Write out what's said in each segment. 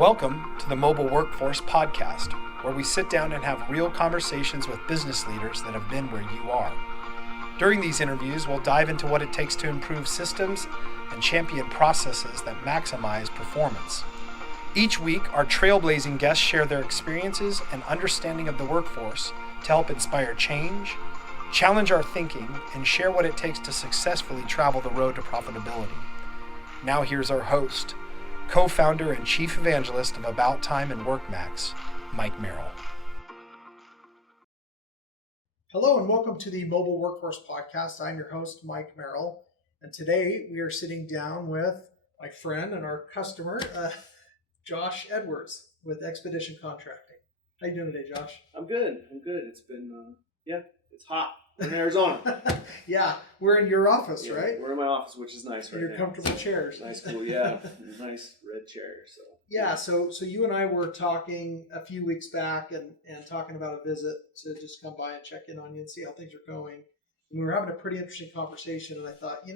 Welcome to the Mobile Workforce Podcast, where we sit down and have real conversations with business leaders that have been where you are. During these interviews, we'll dive into what it takes to improve systems and champion processes that maximize performance. Each week, our trailblazing guests share their experiences and understanding of the workforce to help inspire change, challenge our thinking, and share what it takes to successfully travel the road to profitability. Now here's our host, co-founder and chief evangelist of About Time and WorkMax, Mike Merrill. Hello and welcome to the Mobile Workforce Podcast. I'm your host, Mike Merrill, and today we are sitting down with my friend and our customer, Josh Edwards with Expedition Contracting. How you doing today, Josh? I'm good. It's been, it's hot. We're in Arizona. Yeah, we're in your office, Yeah, right? We're in my office, which is nice right Your now. comfortable chairs. Nice, cool, yeah. Nice red chair. So you and I were talking a few weeks back and talking about a visit to just come by and check in on you and see how things are going. And we were having a pretty interesting conversation, and I thought, it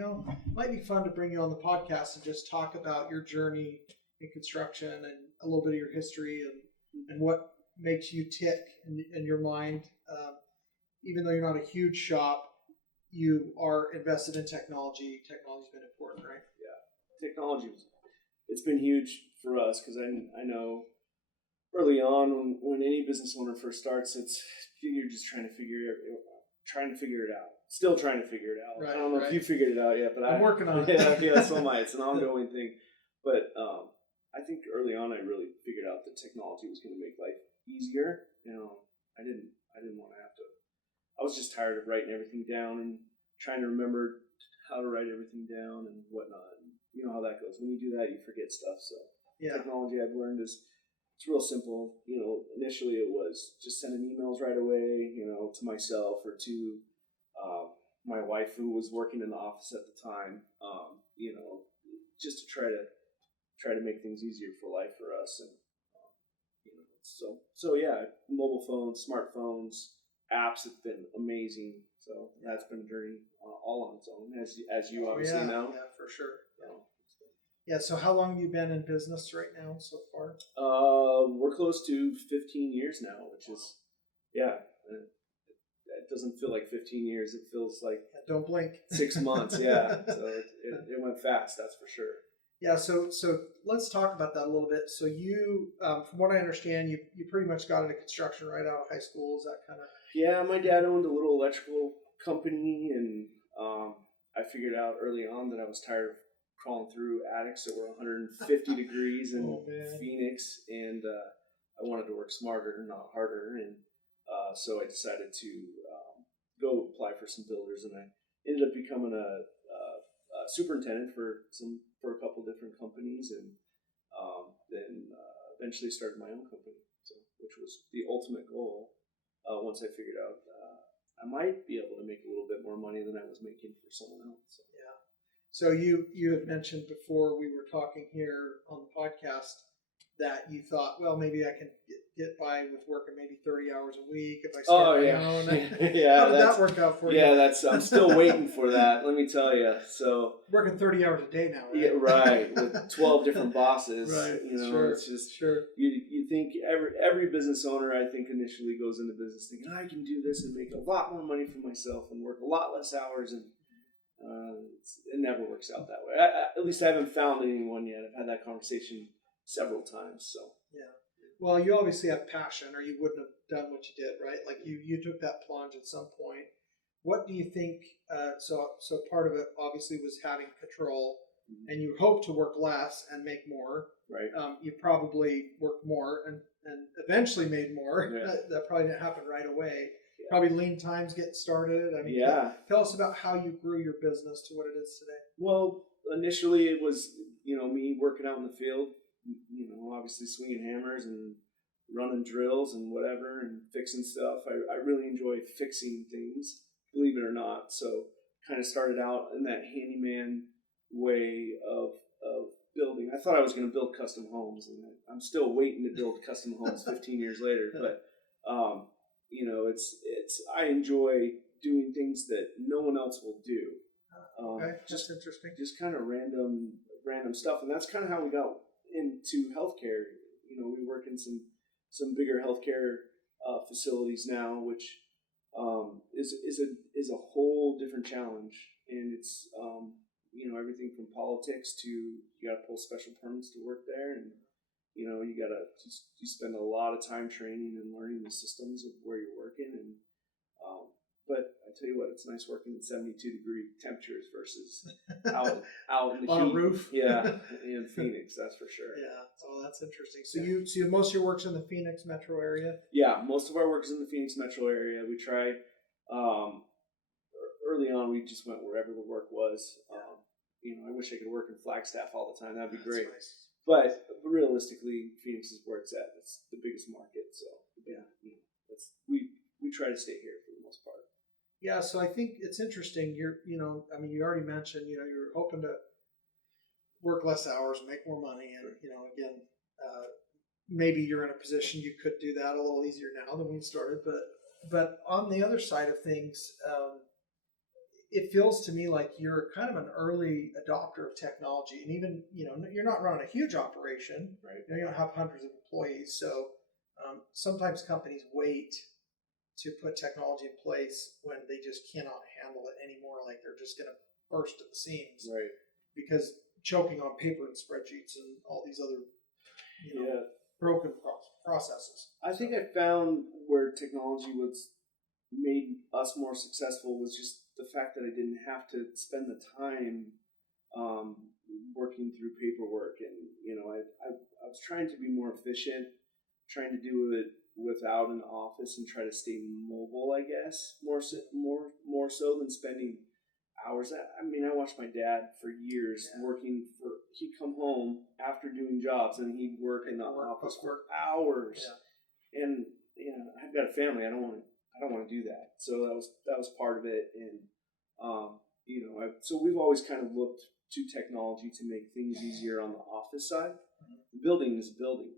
might be fun to bring you on the podcast and just talk about your journey in construction and a little bit of your history and what makes you tick in your mind. Even though you're not a huge shop, you are invested in technology. Technology's been important, right? Yeah, it's been huge for us because I know early on when any business owner first starts, you're just trying to figure it out. Still trying to figure it out. Right, I don't know if you figured it out yet, but I'm working on it. Yeah, so am I. It's an ongoing thing. But I think early on I really figured out that technology was going to make life easier. I didn't want to have to. I was just tired of writing everything down and trying to remember how to write everything down and whatnot. And you know how that goes. When you do that, you forget stuff. So Technology I've learned it's real simple. Initially it was just sending emails right away, to myself or to my wife who was working in the office at the time. Just to try to make things easier for life for us. And mobile phones, smartphones, apps have been amazing. So that's been a journey all on its own, as you obviously know. Yeah, for sure. Yeah. So how long have you been in business right now so far? We're close to 15 years now, which is, it doesn't feel like 15 years. It feels like don't blink. 6 months. Yeah. So it went fast. That's for sure. Yeah, so let's talk about that a little bit. So you, from what I understand, you pretty much got into construction right out of high school. Is that kind of? Yeah, my dad owned a little electrical company, and I figured out early on that I was tired of crawling through attics that were 150 degrees in Phoenix, and I wanted to work smarter, not harder, and so I decided to go apply for some builders, and I ended up becoming a superintendent for a couple different companies, and then eventually started my own company, which was the ultimate goal. Once I figured out I might be able to make a little bit more money than I was making for someone else. So. Yeah. So you had mentioned before we were talking here on the podcast that you thought, well, maybe I can get by with working maybe 30 hours a week if I start my own. How did that work out for you? Yeah, I'm still waiting for that. Let me tell you. So working 30 hours a day now, right? Yeah, right. With 12 different bosses. Right. Sure. It's just you think every business owner I think initially goes into business thinking I can do this and make a lot more money for myself and work a lot less hours, and it never works out that way. At least I haven't found anyone yet. I've had that conversation several times. So yeah. Well, you obviously have passion, or you wouldn't have done what you did, right? Like you took that plunge at some point. What do you think? So part of it obviously was having control, and you hope to work less and make more. Right. You probably worked more and eventually made more. Yeah. That probably didn't happen right away. Yeah. Probably lean times getting started. I mean, tell us about how you grew your business to what it is today. Well, initially it was me working out in the field. Obviously swinging hammers and running drills and whatever and fixing stuff. I really enjoy fixing things, believe it or not. So kind of started out in that handyman way of building. I thought I was going to build custom homes, and I'm still waiting to build custom homes 15 years later. But it's I enjoy doing things that no one else will do. Okay, just interesting. Just kind of random stuff, and that's kind of how we got into healthcare. we work in some bigger healthcare facilities now, which is a whole different challenge, and it's everything from politics to you got to pull special permits to work there, and you spend a lot of time training and learning the systems of where you're working, and but I tell you what, it's nice working at 72-degree temperatures versus out in the on heat. a roof. Yeah, in Phoenix, that's for sure. Yeah, oh, that's interesting. So most of your work's in the Phoenix metro area? Yeah, most of our work is in the Phoenix metro area. We try, early on, we just went wherever the work was. I wish I could work in Flagstaff all the time. That'd be great. Nice. But realistically, Phoenix is where it's at. It's the biggest market. So, yeah, we try to stay here for the most part. Yeah, so I think it's interesting. You already mentioned, you're hoping to work less hours, make more money, and again, maybe you're in a position you could do that a little easier now than we started. But on the other side of things, it feels to me like you're kind of an early adopter of technology, and even you're not running a huge operation, Right? You don't have hundreds of employees, so sometimes companies wait to put technology in place when they just cannot handle it anymore. Like they're just going to burst at the seams, Right. because choking on paper and spreadsheets and all these other, broken processes. I think I found where technology made us more successful was just the fact that I didn't have to spend the time working through paperwork, and I was trying to be more efficient, trying to do it without an office and try to stay mobile, I guess, more so than spending hours. I watched my dad for years working he'd come home after doing jobs and he'd work in the office for hours. Yeah. And I've got a family. I don't want to do that. So that was part of it. And so we've always kind of looked to technology to make things easier on the office side. Building is building.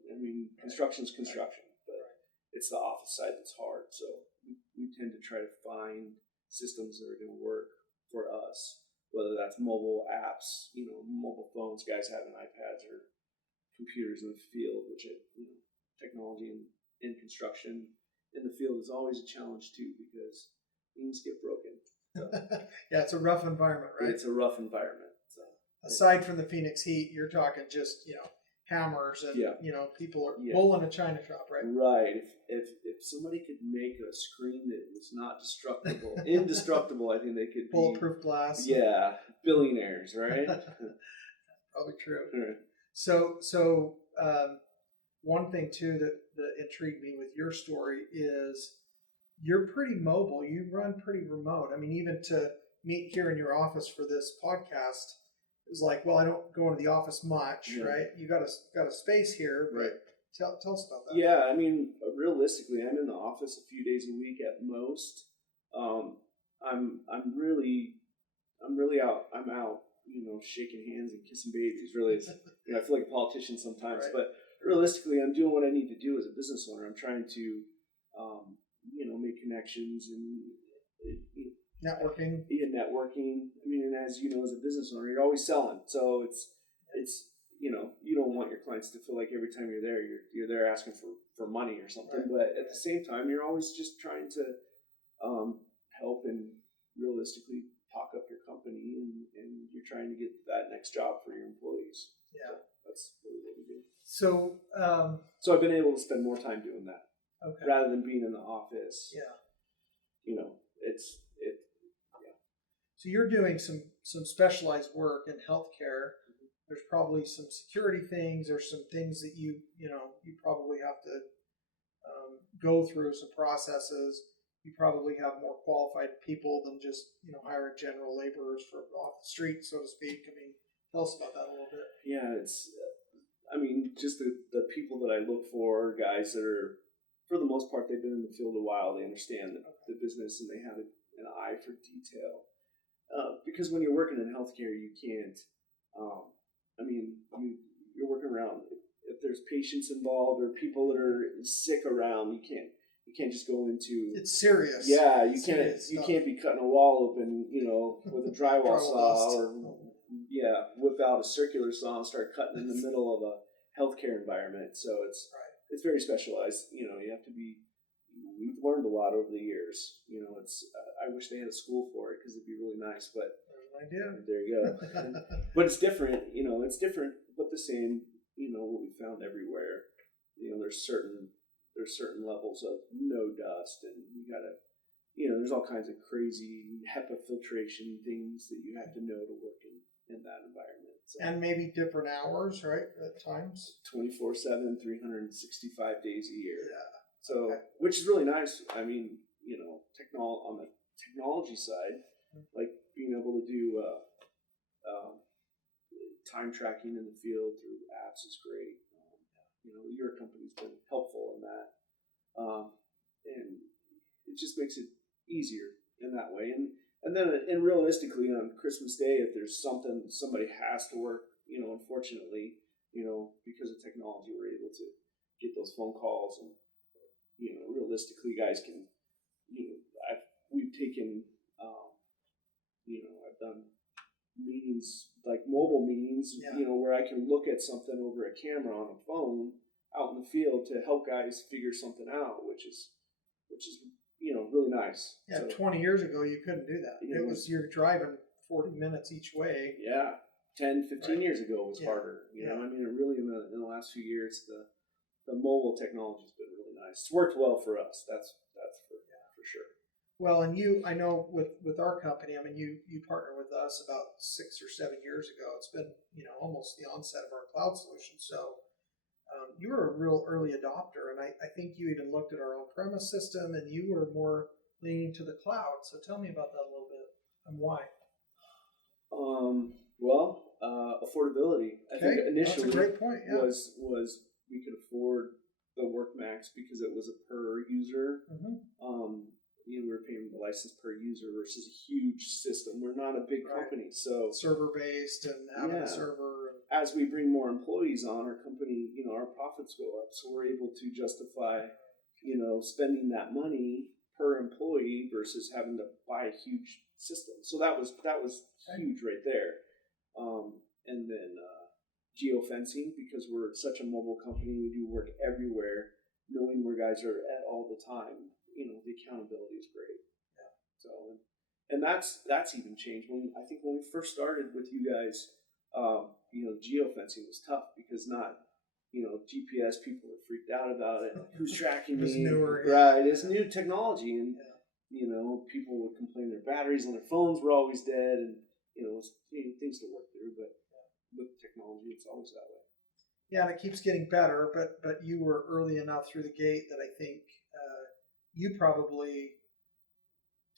Construction is construction, but it's the office side that's hard. So we tend to try to find systems that are going to work for us, whether that's mobile apps, mobile phones, guys having iPads or computers in the field, which technology in construction in the field is always a challenge too, because things get broken. So, yeah, it's a rough environment, right? It's a rough environment. So, aside from the Phoenix heat, you're talking just hammers and people are bull in a china shop, right? Right. If somebody could make a screen that was not indestructible, I think they could bulletproof glass. Yeah, billionaires, right? Probably true. Right. So one thing too that intrigued me with your story is you're pretty mobile. You run pretty remote. Even to meet here in your office for this podcast, it was like, well, I don't go into the office much, right? You got a space here, but tell us about that. Yeah, realistically, I'm in the office a few days a week at most. I'm really out. I'm out, shaking hands and kissing babies. Really, it's, I feel like a politician sometimes, but realistically, I'm doing what I need to do as a business owner. I'm trying to, make connections and networking. Yeah, networking. And as you know, as a business owner, you're always selling. So it's you don't want your clients to feel like every time you're there asking for money or something. Right. But at the same time, you're always just trying to help and realistically talk up your company, and you're trying to get that next job for your employees. Yeah, so that's really what we do. So I've been able to spend more time doing that. Okay. Rather than being in the office. Yeah. So you're doing some specialized work in healthcare. Mm-hmm. There's probably some security things. There's some things that you probably have to go through, some processes. You probably have more qualified people than just hiring general laborers off the street, so to speak. Tell us about that a little bit. Yeah, it's just the people that I look for, guys that are, for the most part, they've been in the field a while. They understand the business and they have an eye for detail. Because when you're working in healthcare, you can't. You're working around. If there's patients involved or people that are sick around, you can't just go into. It's serious. Yeah, you can't be cutting a wall open, with a drywall saw or whip out a circular saw and start cutting in the middle of a healthcare environment, so it's Right. it's very specialized. You know, you have to be. We've learned a lot over the years. You know, it's. I wish they had a school for it because it'd be really nice, but There's an idea. there you go. But it's different. You know, it's different, but the same. You know, what we found everywhere. You know, there's certain levels of no dust, and you gotta. You know, there's all kinds of crazy HEPA filtration things that you have to know to work in that environment. So. And maybe different hours, right? At times. 24/7, 365 days a year. Yeah. So, Okay. which is really nice. I mean, you know, on the technology side, like being able to do time tracking in the field through apps is great. You know, your company's been helpful in that, and it just makes it easier in that way. And realistically, on Christmas Day, if there's something somebody has to work, you know, unfortunately, you know, because of technology, we're able to get those phone calls, and you know, realistically, guys can, you know, we've taken, you know, I've done meetings like mobile meetings, Yeah. you know, where I can look at something over a camera on a phone out in the field to help guys figure something out, which is you know, really nice. Yeah, So, 20 years ago, you couldn't do that. Yeah. It was you're driving 40 minutes each way. yeah, 10, 15 Right. year ago it was Yeah. harder. You know, Yeah. I mean, it really in the last few years, the mobile technology's been really nice. It's worked well for us. That's for sure. Well, and I know with our company, I mean, you partnered with us about 6 or 7 years ago. It's been, you know, almost the onset of our cloud solution. So you were a real early adopter, and I think you even looked at our on-premise system, and you were more leaning to the cloud. So tell me about that a little bit and why. Well, affordability. I think initially that's a great point. Yeah. was we could afford the WorkMax because it was a per user. Mm-hmm. You know, we were paying the license per user versus a huge system. We're not a big company, so server based and having a server. As we bring more employees on, our company, you know, our profits go up, so we're able to justify, you know, spending that money per employee versus having to buy a huge system. So that was huge right there. And then geofencing, because we're such a mobile company, we do work everywhere, knowing where guys are at all the time. You know, the accountability is great. Yeah. So, and that's even changed. I think when we first started with you guys, you know, geofencing was tough because you know, GPS people were freaked out about it. Who's tracking me? It's newer, right? It's new technology, and you know, people would complain their batteries on their phones were always dead, and you know, things to work through. But with technology, it's always that way. Yeah, and it keeps getting better. But you were early enough through the gate that I think you probably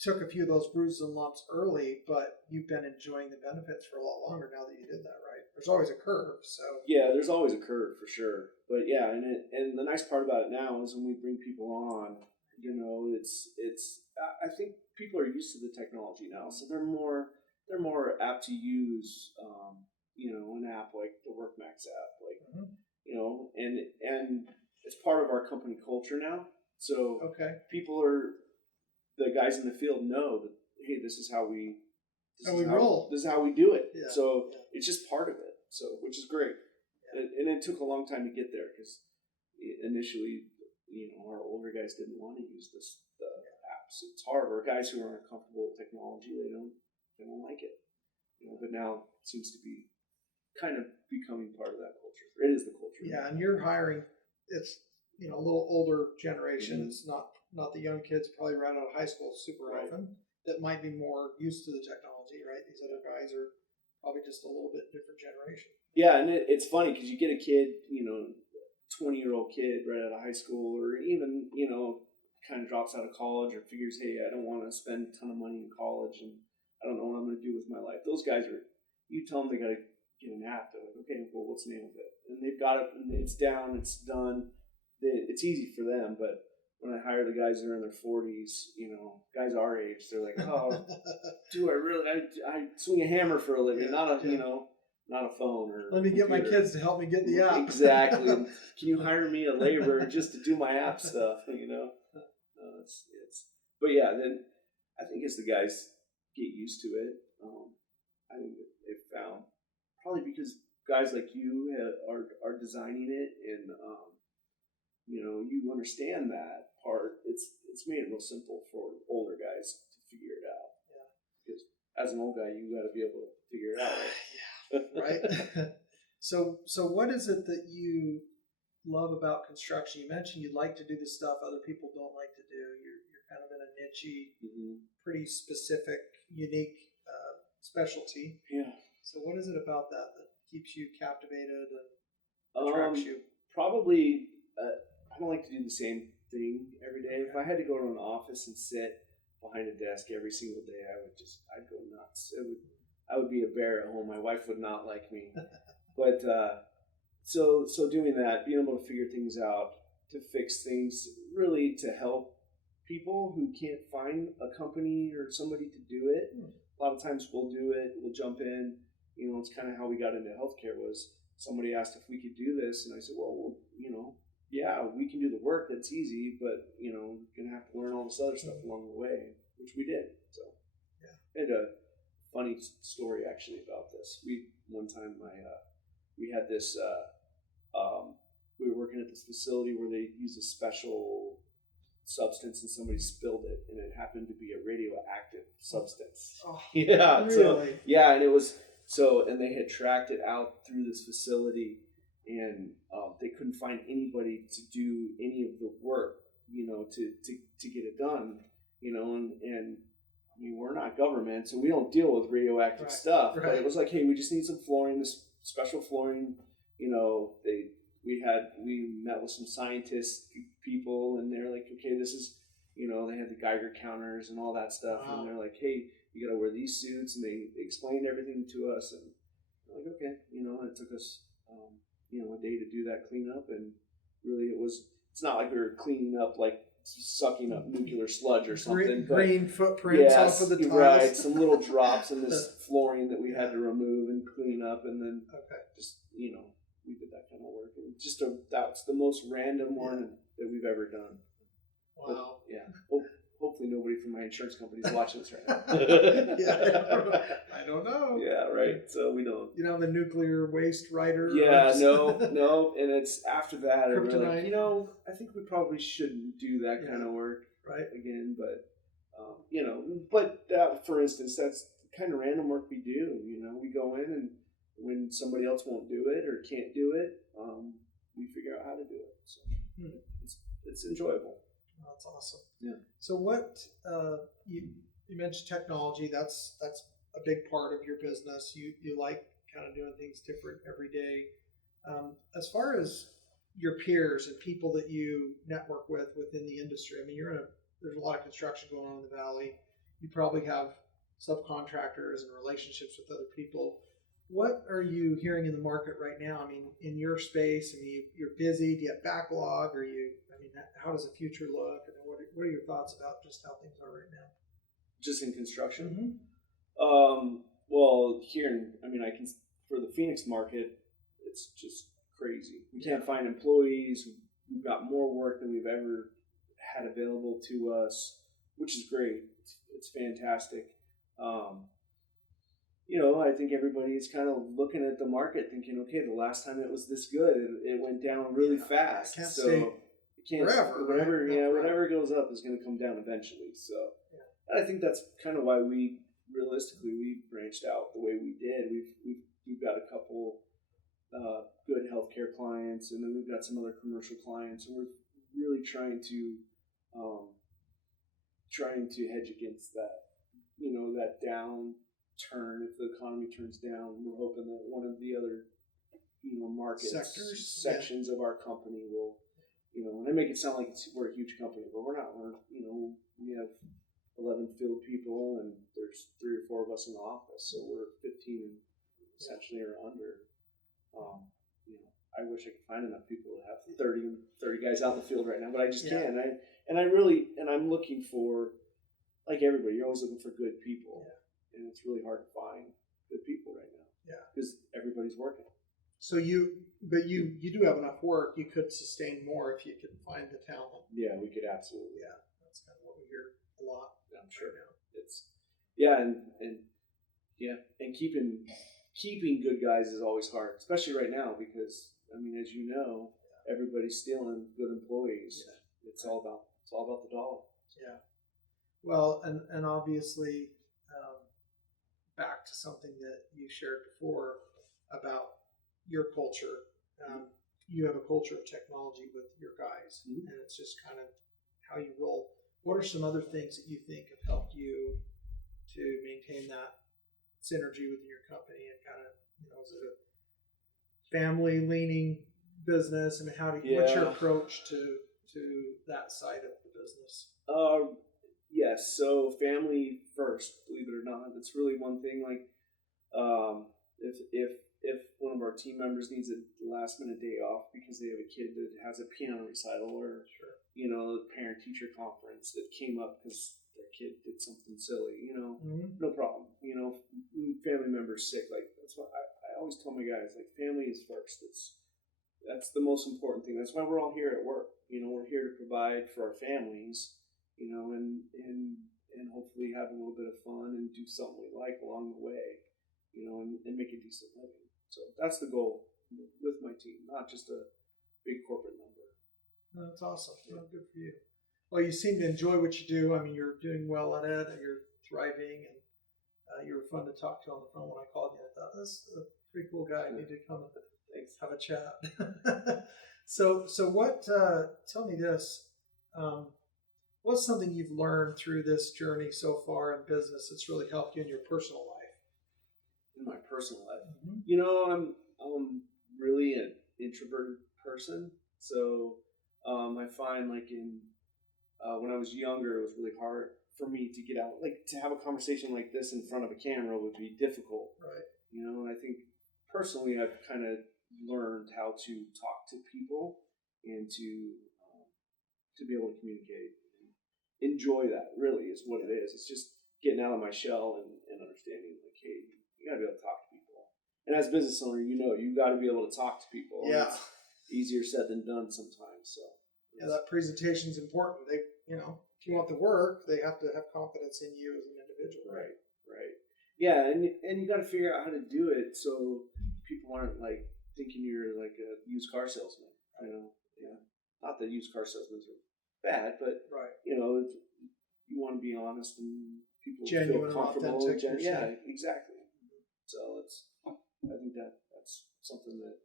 took a few of those bruises and lumps early, but you've been enjoying the benefits for a lot longer now that you did that, right? There's always a curve, so yeah, there's always a curve for sure. But yeah, and the nice part about it now is when we bring people on, you know, it's I think people are used to the technology now, so they're more apt to use you know, an app like the WorkMax app, like you know, and it's part of our company culture now. So people the guys in the field know that, hey, this is how we roll. This is how we do it. Yeah. So it's just part of it. So, which is great. Yeah. And it took a long time to get there because initially, you know, our older guys didn't want to use the apps. It's hard. Or guys who aren't comfortable with technology, they don't like it. You know, but now it seems to be kind of becoming part of that culture. It is the culture. Yeah, and you're hiring. It's, you know, a little older generation. Mm-hmm. It's not the young kids probably right out of high school super often that might be more used to the technology, right? These other guys are probably just a little bit different generation. Yeah, and it's funny because you get a kid, you know, 20-year-old kid right out of high school, or even, you know, kind of drops out of college or figures, hey, I don't want to spend a ton of money in college and I don't know what I'm going to do with my life. Those guys you tell them they got to get an app. They're like, okay, well, what's the name of it? And they've got it, and it's down, it's done. It's easy for them, but when I hire the guys that are in their 40s, you know, guys our age, they're like, oh, do I really? I swing a hammer for a living, not a phone or. Let me get my kids to help me get the app. Exactly. Can you hire me a laborer just to do my app stuff? You know, But yeah, then I think as the guys get used to it, I think that they've found probably because guys like you are designing it, and you understand that part. It's made it real simple for older guys to figure it out. Yeah. Because as an old guy, you got to be able to figure it out. Right? Yeah. Right. So what is it that you love about construction? You mentioned you'd like to do the stuff other people don't like to do. You're kind of in a niche-y, pretty specific, unique specialty. Yeah. So what is it about that keeps you captivated and attracts you? Probably, I don't like to do the same thing every day. If I had to go to an office and sit behind a desk every single day, I'd go nuts. I would be a bear at home. My wife would not like me. But so doing that, being able to figure things out, to fix things, really to help people who can't find a company or somebody to do it. A lot of times we'll do it, we'll jump in. It's kind of how we got into healthcare. Was somebody asked if we could do this, and I said, well, yeah, we can do the work. That's easy, but you're gonna have to learn all this other stuff along the way, which we did. So yeah, I had a funny story actually about this. One time we had this. We were working at this facility where they use a special substance, and somebody spilled it, and it happened to be a radioactive substance. Oh, yeah, really? So yeah, and it was and they had tracked it out through this facility, and they couldn't find anybody to do any of the work, to get it done, and I mean, we're not government, so we don't deal with radioactive stuff. Right. But it was like, hey, we just need some flooring, this special flooring. We met with some scientist people, and they're like, okay, this is, they had the Geiger counters and all that stuff, wow. And they're like, hey, you got to wear these suits, and they explained everything to us, and we're like, okay, and it took us, a day to do that cleanup, and really it's not like we were cleaning up like sucking up nuclear sludge or something. Green footprints off of the tiles. Right, some little drops in this flooring that we had to remove and clean up, and then just, we did that kind of work. And that's the most random one that we've ever done. Wow. But, yeah. Hopefully nobody from my insurance company is watching this right now. I don't know. Yeah, right. So we don't. The nuclear waste writer? Yeah, no. And it's after that, we're like, I think we probably shouldn't do that kind of work again. But, for instance, that's the kind of random work we do. We go in, and when somebody else won't do it or can't do it, we figure out how to do it. So it's enjoyable. Oh, that's awesome. Yeah. So what you mentioned technology. That's a big part of your business. You like kind of doing things different every day. As far as your peers and people that you network with within the industry, I mean, there's a lot of construction going on in the valley. You probably have subcontractors and relationships with other people. What are you hearing in the market right now? I mean, in your space, you're busy. Do you have backlog? How does the future look? And what are your thoughts about just how things are right now? Just in construction? Mm-hmm. Well, for the Phoenix market, it's just crazy. We can't find employees. We've got more work than we've ever had available to us, which is great. It's fantastic. I think everybody is kind of looking at the market thinking, okay, the last time it was this good, it went down really fast. It can't stay forever. Whatever goes up is going to come down eventually. So I think that's kind of why we branched out the way we did. We've got a couple good healthcare clients, and then we've got some other commercial clients, and we're really trying to hedge against that. That downturn. If the economy turns down, we're hoping that one of the other market sections of our company will. And they make it sound like we're a huge company, but we're not. We have 11 field people, and there's 3 or 4 of us in the office, so we're 15 essentially or under. I wish I could find enough people to have 30 guys out in the field right now, but I just can't. I'm looking for, like everybody, you're always looking for good people, and it's really hard to find good people right now. Yeah, because everybody's working. So you do have enough work. You could sustain more if you could find the talent. Yeah, we could absolutely. Yeah, that's kind of what we hear a lot. I'm sure. Right now. It's and keeping good guys is always hard, especially right now because I mean, as you know, everybody's stealing good employees. Yeah. It's all about the dollar. Yeah. Well, and obviously, back to something that you shared before about your culture. You have a culture of technology with your guys, and it's just kind of how you roll. What are some other things that you think have helped you to maintain that synergy within your company and kind of, is it a family leaning business? I mean, what's your approach to that side of the business? Yes. So family first, believe it or not. That's really one thing. Like, if one of our team members needs a last minute day off because they have a kid that has a piano recital or a parent teacher conference that came up because their kid did something silly, no problem. Family members sick, like that's what I always tell my guys, like family is first. That's the most important thing. That's why we're all here at work. We're here to provide for our families, and hopefully have a little bit of fun and do something we like along the way, and make a decent living. So that's the goal with my team, not just a big corporate number. That's awesome. Yeah. Good for you. Well, you seem to enjoy what you do. I mean, you're doing well at it, and you're thriving, and you were fun to talk to on the phone when I called you. I thought, this is a pretty cool guy. I need to come and have a chat. So what, tell me this, what's something you've learned through this journey so far in business that's really helped you in your personal life? In my personal life? Mm-hmm. I'm really an introverted person. So I find like when I was younger, it was really hard for me to get out, like to have a conversation like this in front of a camera would be difficult. Right. And I think personally I've kind of learned how to talk to people and to be able to communicate. Enjoy that really is what it is. It's just getting out of my shell and understanding like, hey, you gotta be able to talk to people. And as a business owner, you gotta be able to talk to people. Yeah. It's easier said than done sometimes. So that presentation is important. They, if you want the work, they have to have confidence in you as an individual. Right. Yeah, and you got to figure out how to do it so people aren't like thinking you're like a used car salesman. Yeah. Not that used car salesmen are bad, but you want to be honest and people genuine, feel comfortable. authentic. Yeah, exactly. So I think that's something that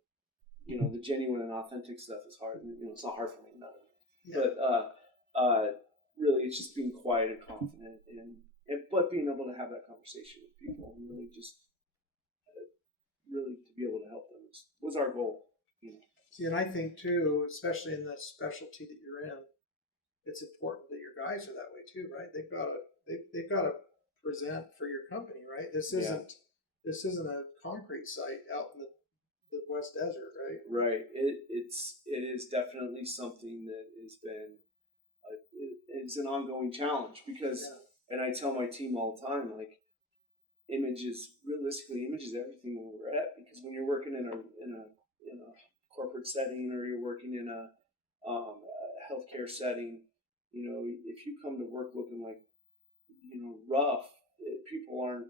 the genuine and authentic stuff is hard. It's not hard for me, none of it. Yeah. But really, it's just being quiet and confident, but being able to have that conversation with people and really just really to be able to help them was our goal. See, and I think too, especially in the specialty that you're in, it's important that your guys are that way too, right? They've got to present for your company, right? This isn't a concrete site out in the West Desert, right? Right. It is definitely something that has been it's an ongoing challenge because, and I tell my team all the time, like image is everything where we're at, because when you're working in a corporate setting or you're working in a healthcare setting, if you come to work looking like rough, people aren't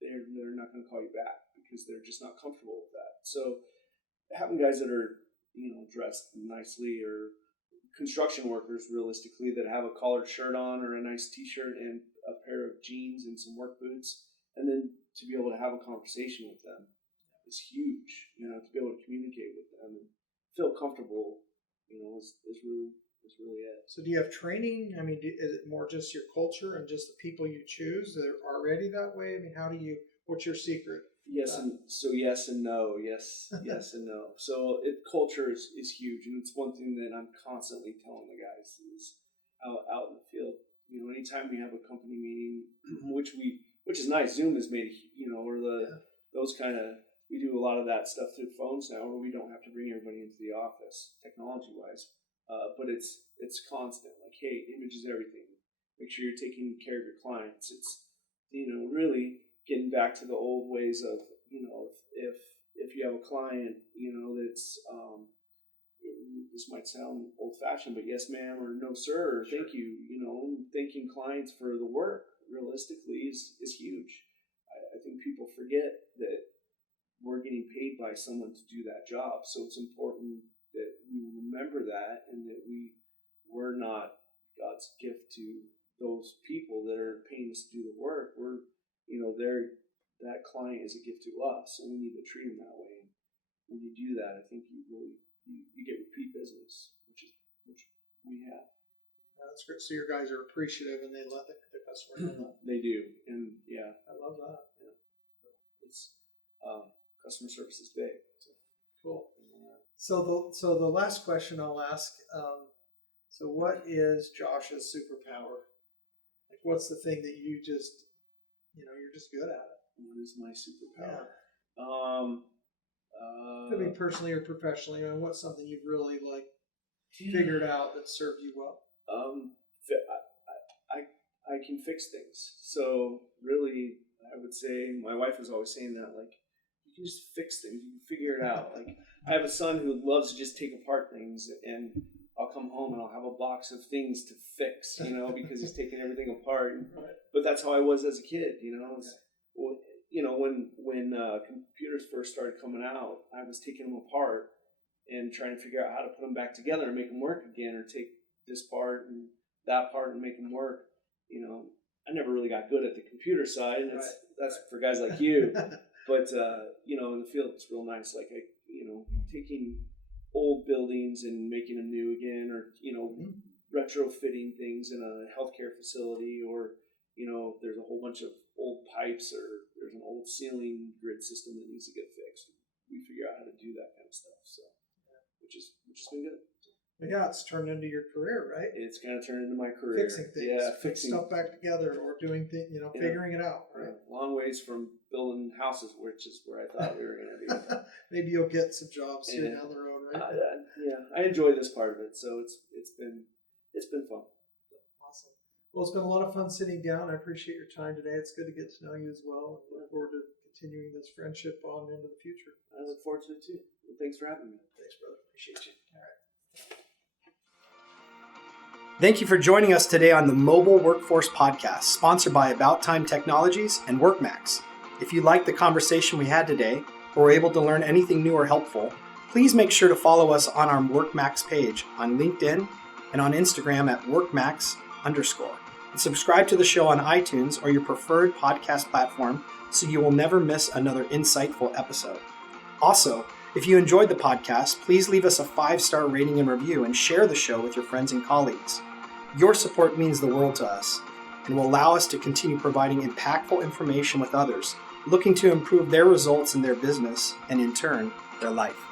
they're not going to call you back because they're just not comfortable with that. So having guys that are dressed nicely, or construction workers realistically that have a collared shirt on or a nice t-shirt and a pair of jeans and some work boots, and then to be able to have a conversation with them is huge. To be able to communicate with them and feel comfortable, is really it. So do you have training? I mean, is it more just your culture and just the people you choose that are already that way? I mean, what's your secret? Yes and no. Yes and no. So culture is huge, and it's one thing that I'm constantly telling the guys is out in the field. Anytime we have a company meeting, which is nice. Zoom has made those kind of, we do a lot of that stuff through phones now, where we don't have to bring everybody into the office technology wise. But it's constant. Like, hey, image is everything. Make sure you're taking care of your clients. It's really getting back to the old ways of if you have a client that's this might sound old fashioned, but yes ma'am or no sir or thank you. Thanking clients for the work realistically is huge. I think people forget that we're getting paid by someone to do that job. So it's important that we remember that, and that we're not God's gift to those people that are paying us to do the work. We're, that client is a gift to us, and we need to treat them that way. And when you do that, I think you get repeat business, which we have. That's great. So your guys are appreciative, and they let the customer know that. They do, and yeah, I love that. yeah. It's customer service is big. So. Cool. So the last question I'll ask. So what is Josh's superpower? Like, what's the thing that you just, you're just good at it? What is my superpower? Yeah. Could be personally or professionally. What's something you've really figured out that served you well? I can fix things. So really, I would say my wife was always saying that, you can just fix things. You can figure it out. I have a son who loves to just take apart things, and I'll come home and I'll have a box of things to fix, because he's taking everything apart. Right. But that's how I was as a kid, when computers first started coming out, I was taking them apart and trying to figure out how to put them back together and make them work again, or take this part and that part and make them work. I never really got good at the computer side, and that's for guys like you. But in the field, it's real nice. Taking old buildings and making them new again, or retrofitting things in a healthcare facility, or there's a whole bunch of old pipes, or there's an old ceiling grid system that needs to get fixed. We figure out how to do that kind of stuff. So, which has been good. Yeah, it's turned into your career, right? It's kind of turned into my career. Fixing things, fixing stuff back together, or doing things, figuring it out. Right? Long ways from building houses, which is where I thought we were going to be. Maybe you'll get some jobs here down the road, right? I enjoy this part of it, so it's been fun. Awesome. Well, it's been a lot of fun sitting down. I appreciate your time today. It's good to get to know you as well, and look forward to continuing this friendship on into the future. I look forward to it too. Well, thanks for having me. Thanks, brother. Appreciate you. All right. Thank you for joining us today on the Mobile Workforce Podcast, sponsored by About Time Technologies and WorkMax. If you liked the conversation we had today, or were able to learn anything new or helpful, please make sure to follow us on our WorkMax page on LinkedIn and on Instagram at WorkMax_. And subscribe to the show on iTunes or your preferred podcast platform so you will never miss another insightful episode. Also, if you enjoyed the podcast, please leave us a 5-star rating and review, and share the show with your friends and colleagues. Your support means the world to us and will allow us to continue providing impactful information with others looking to improve their results in their business and, in turn, their life.